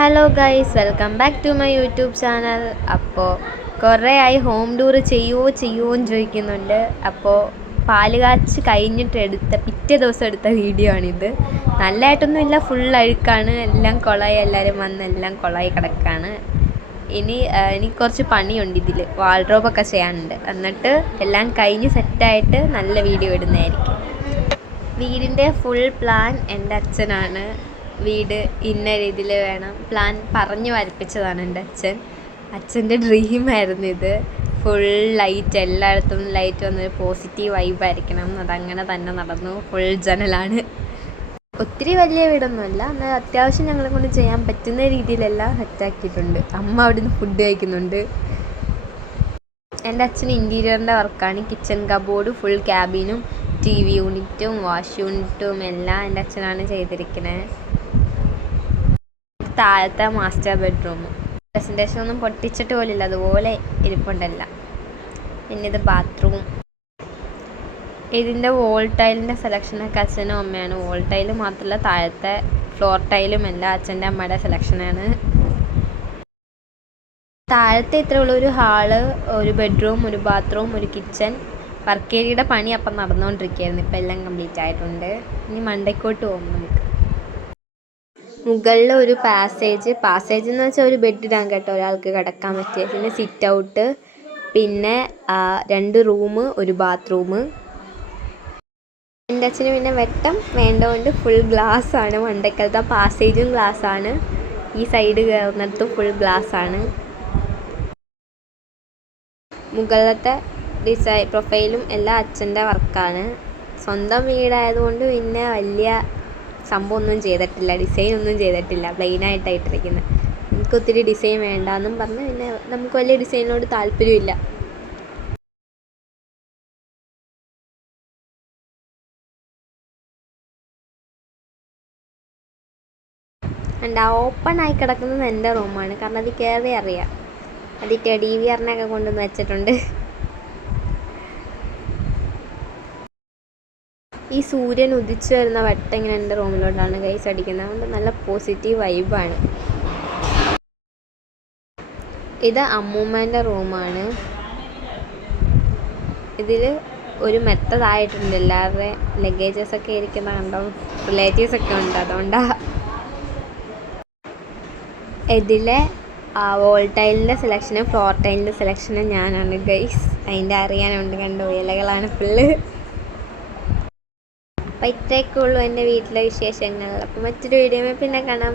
Hello guys, welcome back to my YouTube channel. അപ്പോൾ കുറേ ആയി ഹോം ടൂർ ചെയ്യുമോ എന്ന് ചോദിക്കുന്നുണ്ട്. അപ്പോൾ പാല് കാച്ച് കഴിഞ്ഞിട്ട് പിറ്റേ ദിവസം എടുത്ത വീഡിയോ ആണിത്. നല്ലതായിട്ടൊന്നുമില്ല, ഫുൾ അഴുക്കാണ്, എല്ലാം കുളമായി, എല്ലാവരും വന്ന് എല്ലാം കുളമായി കിടക്കുകയാണ്. ഇനി കുറച്ച് പണിയുണ്ട്, ഇതിൽ വാൾഡ്രോബൊക്കെ ചെയ്യാനുണ്ട്. എന്നിട്ട് എല്ലാം കഴിഞ്ഞ് സെറ്റായിട്ട് നല്ല വീഡിയോ ഇടുന്നതായിരിക്കും. വീടിൻ്റെ ഫുൾ പ്ലാൻ എൻ്റെ അച്ഛനാണ്. വീട് ഇന്ന രീതിയിൽ വേണം, പ്ലാൻ പറഞ്ഞു വരപ്പിച്ചതാണ് എൻ്റെ അച്ഛൻ്റെ ഡ്രീമായിരുന്നു ഇത്. ഫുൾ ലൈറ്റ്, എല്ലായിടത്തും ലൈറ്റ് വന്നൊരു പോസിറ്റീവ് വൈബായിരിക്കണം. അതങ്ങനെ തന്നെ നടന്നു. ഫുൾ ജനലാണ്. ഒത്തിരി വലിയ വീടൊന്നുമല്ല, എന്നാൽ അത്യാവശ്യം ഞങ്ങളെ കൊണ്ട് ചെയ്യാൻ പറ്റുന്ന രീതിയിലെല്ലാം സെറ്റാക്കിയിട്ടുണ്ട്. അമ്മ അവിടെ നിന്ന് ഫുഡ് കഴിക്കുന്നുണ്ട്. എൻ്റെ അച്ഛന് ഇൻറ്റീരിയറിൻ്റെ വർക്കാണ്. കിച്ചൺ കബോർഡ്, ഫുൾ ക്യാബിനും TV യൂണിറ്റും വാഷ് യൂണിറ്റും എല്ലാം എൻ്റെ അച്ഛനാണ് ചെയ്തിരിക്കുന്നത്. താഴത്തെ മാസ്റ്റർ ബെഡ്റൂം പ്രസൻറ്റേഷൻ ഒന്നും പൊട്ടിച്ചിട്ട് പോലില്ല, അതുപോലെ ഇരിപ്പുണ്ടല്ല. പിന്നെ ഇത് ബാത്റൂം. ഇതിൻ്റെ വോൾ ടൈലിൻ്റെ സെലക്ഷനൊക്കെ അച്ഛനും അമ്മയാണ്. വോൾ ടൈല് മാത്രമല്ല, താഴത്തെ ഫ്ലോർ ടൈലും എല്ലാം അച്ഛൻ്റെ അമ്മയുടെ സെലക്ഷനാണ്. താഴത്തെ ഇത്രയുള്ള ഒരു ഹാള്, ഒരു ബെഡ്റൂം, ഒരു ബാത്റൂം, ഒരു കിച്ചൺ. വർക്ക് ഏരിയയുടെ പണി അപ്പം നടന്നുകൊണ്ടിരിക്കുകയായിരുന്നു. ഇപ്പം എല്ലാം കംപ്ലീറ്റ് ആയിട്ടുണ്ട്. ഇനി മണ്ടയ്ക്കോട്ട് പോകും നമുക്ക്. മുകളിൽ ഒരു പാസേജ് എന്ന് വെച്ചാൽ ഒരു ബെഡ് ഇടാൻ കേട്ടോ, ഒരാൾക്ക് കിടക്കാൻ പറ്റിയ. പിന്നെ സിറ്റ് ഔട്ട്, പിന്നെ 2 റൂം, ഒരു ബാത്റൂം. എൻ്റെ അച്ഛന് പിന്നെ വെട്ടം വേണ്ടതുകൊണ്ട് ഫുൾ ഗ്ലാസ് ആണ്. മണ്ടയ്ക്കലത്തെ പാസേജും ഗ്ലാസ് ആണ്. ഈ സൈഡ് കയറുന്നിടത്ത് ഫുൾ ഗ്ലാസ് ആണ്. മുകളിലത്തെ പ്രൊഫൈലും എല്ലാം അച്ഛൻ്റെ വർക്കാണ്. സ്വന്തം വീടായതുകൊണ്ട് പിന്നെ വലിയ സംഭവമൊന്നും ചെയ്തിട്ടില്ല, ഡിസൈൻ ഒന്നും ചെയ്തിട്ടില്ല. പ്ലെയിനായിട്ടായിട്ടിരിക്കുന്നത്. നമുക്ക് ഒത്തിരി ഡിസൈൻ വേണ്ടാന്നും പറഞ്ഞ് പിന്നെ നമുക്ക് വലിയ ഡിസൈനിനോട് താല്പര്യമില്ല. ആ ഓപ്പൺ ആയി കിടക്കുന്നത് എൻ്റെ റൂമാണ്. കാരണം അത് കയറി അറിയാം. അതിൽ DVRനൊക്കെ കൊണ്ടുവന്ന് വെച്ചിട്ടുണ്ട്. ഈ സൂര്യൻ ഉദിച്ചു വരുന്ന വെട്ടം ഇങ്ങനെ എൻ്റെ റൂമിലോട്ടാണ് ഗൈസ് അടിക്കുന്നത്. അതുകൊണ്ട് നല്ല പോസിറ്റീവ് വൈബാണ്. ഇത് അമ്മൂമ്മേൻ്റെ റൂമാണ്. ഇതിൽ ഒരു മെത്തതായിട്ടുണ്ട്. എല്ലാവരുടെ ലഗേജസൊക്കെ ഇരിക്കുന്ന കണ്ടോ, റിലേറ്റീവ്സൊക്കെ ഉണ്ട്. അതുകൊണ്ടാണ് ഇതിലെ വോൾ ടൈലിൻ്റെ സെലക്ഷനും ഫ്ലോർ ടൈലിൻ്റെ സെലക്ഷനും ഞാനാണ് ഗൈസ്. അതിൻ്റെ അറിയാനുണ്ട്, കണ്ടോ, ഇലകളാണ് ഫുള്ള്. അപ്പോൾ ഇത്രയൊക്കെ ഉള്ളൂ എൻ്റെ വീട്ടിലെ വിശേഷങ്ങൾ. അപ്പോൾ മറ്റൊരു വീഡിയോ പിന്നെ കാണാം.